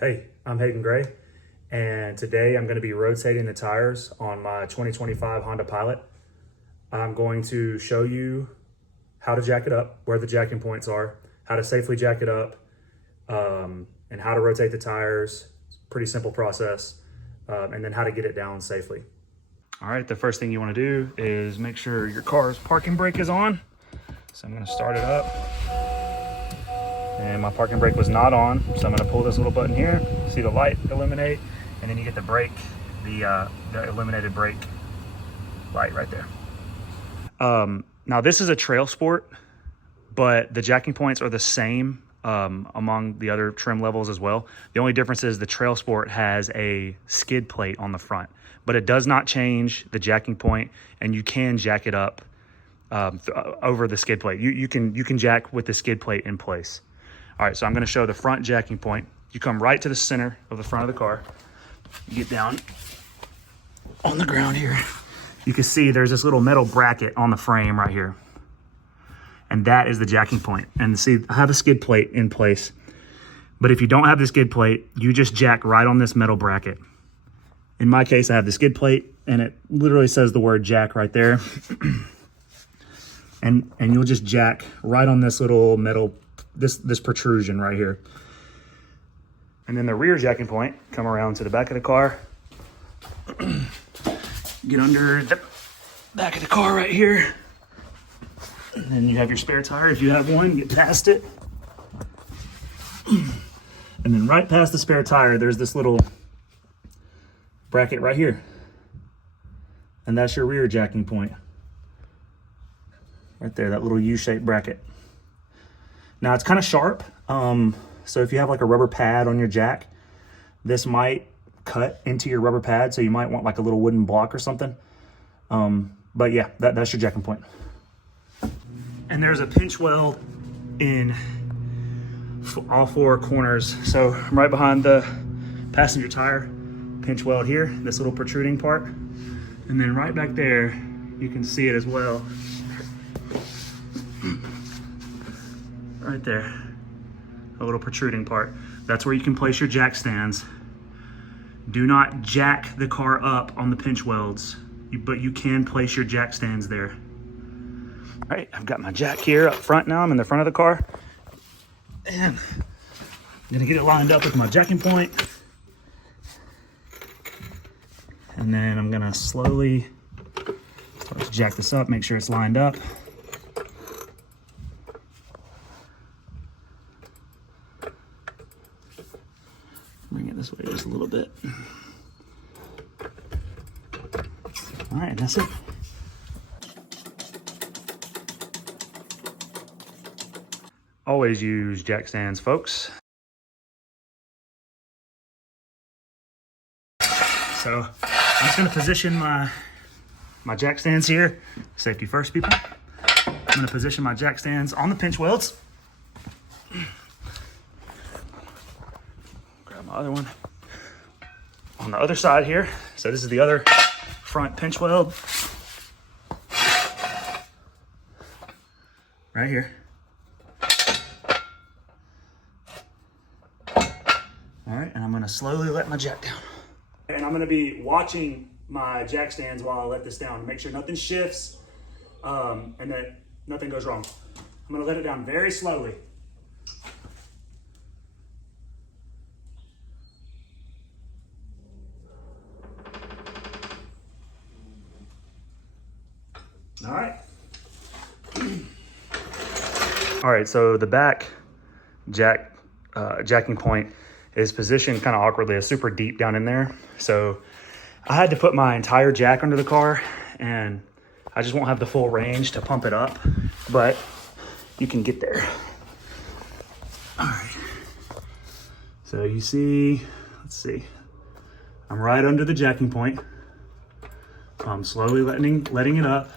Hey, I'm Hayden Gray, and today I'm going to be rotating the tires on my 2025 Honda Pilot. I'm going to show you how to jack it up, where the jacking points are, how to safely jack it up, and how to rotate the tires. Pretty simple process, and then how to get it down safely. All right, the first thing you want to do is make sure your car's parking brake is on. So I'm going to start it up. And my parking brake was not on, so I'm going to pull this little button here. See the light illuminate, and then you get the brake, the illuminated brake light right there. Now this is a trail sport, but the jacking points are the same among the other trim levels as well. The only difference is the trail sport has a skid plate on the front, but it does not change the jacking point, and you can jack it up over the skid plate. You can jack with the skid plate in place. All right, so I'm gonna show the front jacking point. You come right to the center of the front of the car. You get down on the ground here. You can see there's this little metal bracket on the frame right here. And that is the jacking point. And see, I have a skid plate in place. But if you don't have the skid plate, you just jack right on this metal bracket. In my case, I have the skid plate, and it literally says the word jack right there. and you'll just jack right on this little metal, this protrusion right here. And then the rear jacking point, come around to the back of the car. Get under the back of the car right here. And then you have your spare tire if you have one, get past it. And then right past the spare tire, there's this little bracket right here. And that's your rear jacking point. Right there, that little U-shaped bracket. Now it's kind of sharp, so if you have like a rubber pad on your jack, this might cut into your rubber pad, so you might want like a little wooden block or something. But yeah, that's your jacking point. And there's a pinch weld in all four corners. So right behind the passenger tire, pinch weld here, this little protruding part. And then right back there, you can see it as well. Right there, a little protruding part. That's where you can place your jack stands. Do not jack the car up on the pinch welds, but you can place your jack stands there. All right, I've got my jack here up front now. I'm in the front of the car. And I'm gonna get it lined up with my jacking point. And then I'm gonna slowly start to jack this up, make sure it's lined up. Bring it this way just a little bit. All right, that's it. Always use jack stands, folks. So I'm just gonna position my jack stands here. Safety first, people. I'm gonna position my jack stands on the pinch welds. My other one on the other side here. So this is the other front pinch weld right here. All right, and I'm gonna slowly let my jack down. And I'm gonna be watching my jack stands while I let this down to make sure nothing shifts and that nothing goes wrong. I'm gonna let it down very slowly. All right. All right, so the back jacking point is positioned kind of awkwardly. It's super deep down in there. So I had to put my entire jack under the car, and I just won't have the full range to pump it up, but you can get there. All right. So you see, let's see. I'm right under the jacking point. I'm slowly letting it up.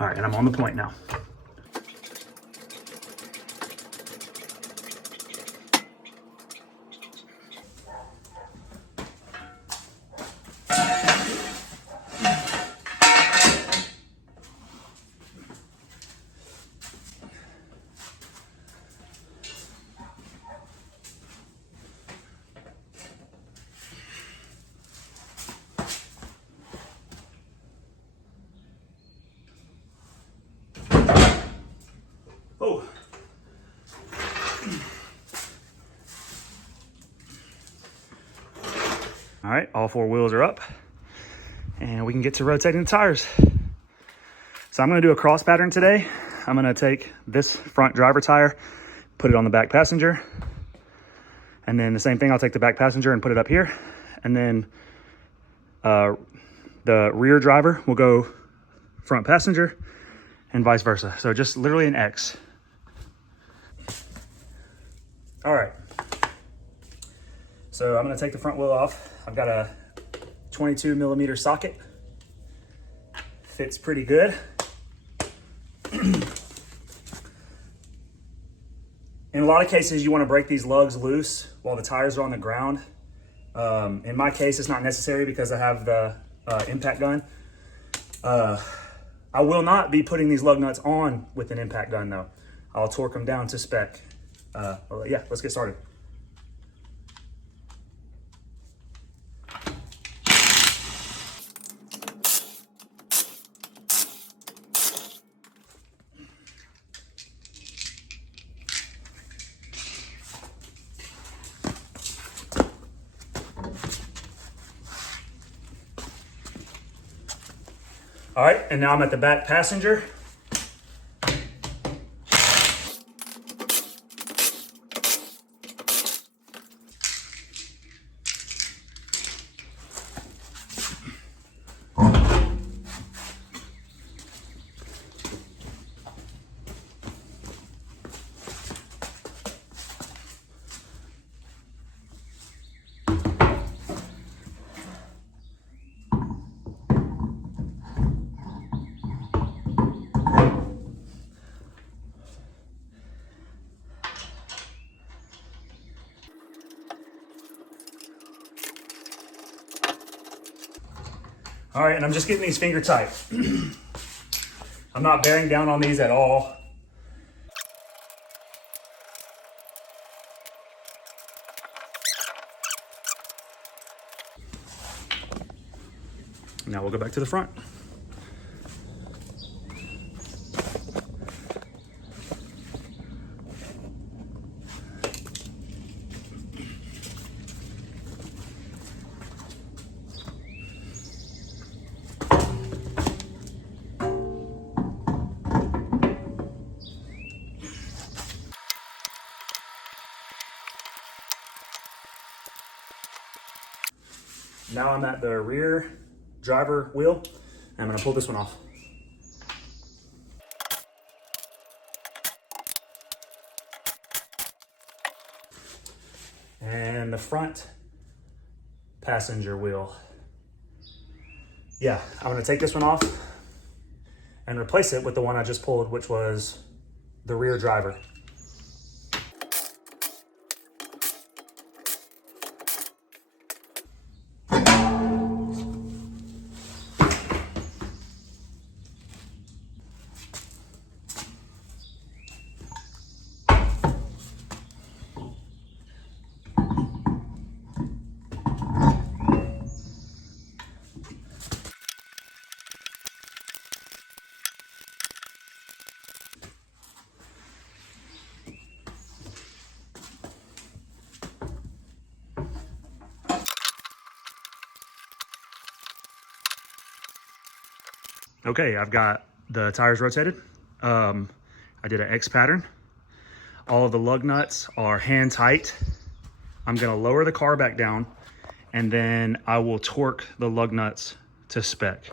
All right, and I'm on the point now. right, all 4 wheels are up and we can get to rotating the tires. So I'm gonna do a cross pattern today. I'm gonna take this front driver tire, put it on the back passenger, and then the same thing, I'll take the back passenger and put it up here. And then the rear driver will go front passenger and vice versa. So just literally an X. All right. So I'm gonna take the front wheel off. I've got a 22 millimeter socket. Fits pretty good. In a lot of cases, you want to break these lugs loose while the tires are on the ground. In my case, it's not necessary because I have the impact gun. I will not be putting these lug nuts on with an impact gun though. I'll torque them down to spec. Yeah, let's get started. All right, and now I'm at the back passenger. All right, and I'm just getting these finger tight. I'm not bearing down on these at all. Now we'll go back to the front. Now I'm at the rear driver wheel. I'm gonna pull this one off. And the front passenger wheel. Yeah, I'm gonna take this one off and replace it with the one I just pulled, which was the rear driver. Okay, I've got the tires rotated. I did an X pattern. All of the lug nuts are hand tight. I'm gonna lower the car back down and then I will torque the lug nuts to spec.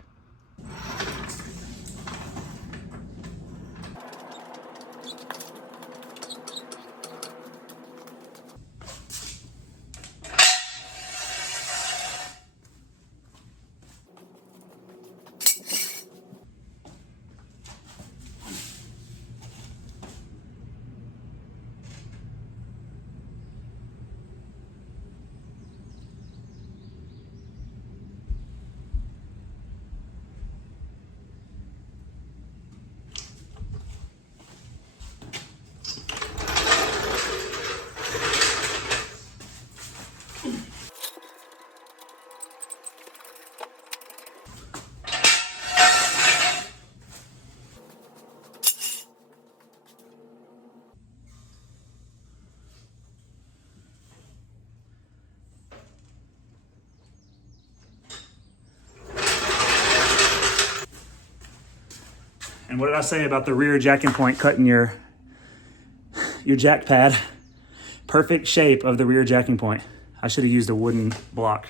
what did I say about the rear jacking point cutting your jack pad? Perfect shape of the rear jacking point. I should have used a wooden block.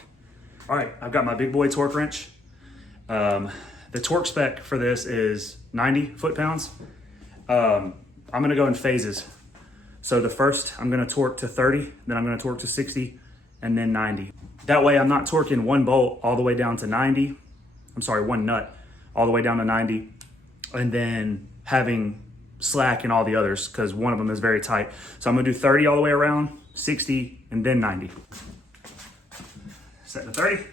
All right, I've got my big boy torque wrench. The torque spec for this is 90 foot-pounds. I'm gonna go in phases. So the first, I'm gonna torque to 30, then I'm gonna torque to 60, and then 90. That way I'm not torquing one bolt all the way down to 90. I'm sorry, one nut all the way down to 90, and then having slack in all the others because one of them is very tight. So I'm gonna do 30 all the way around, 60, and then 90. Set to 30.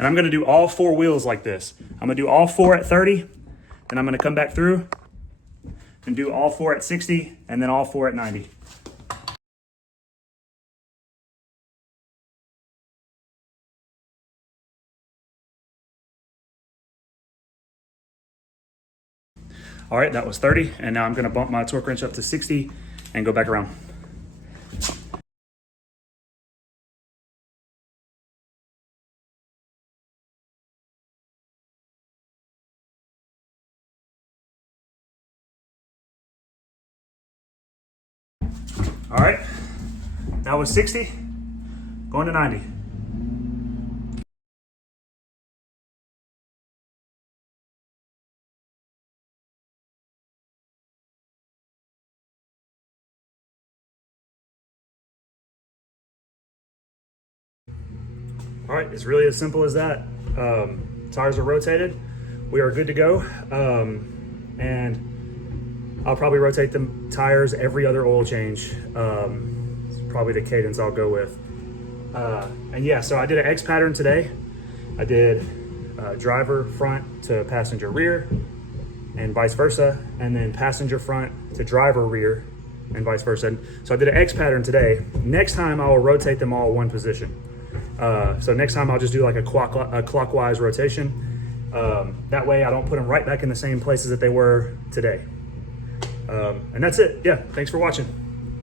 And I'm gonna do all 4 wheels like this. I'm gonna do all 4 at 30, then I'm gonna come back through and do all 4 at 60, and then all 4 at 90. All right, that was 30, and now I'm gonna bump my torque wrench up to 60 and go back around. All right, that was 60, going to 90. All right, it's really as simple as that. Tires are rotated. We are good to go. And I'll probably rotate the tires every other oil change. It's probably the cadence I'll go with. And yeah, so I did an X pattern today. I did driver front to passenger rear and vice versa, and then passenger front to driver rear and vice versa. And so I did an X pattern today. Next time I will rotate them all one position. So next time I'll just do like a clockwise rotation. That way I don't put them right back in the same places that they were today. And that's it. Yeah, thanks for watching.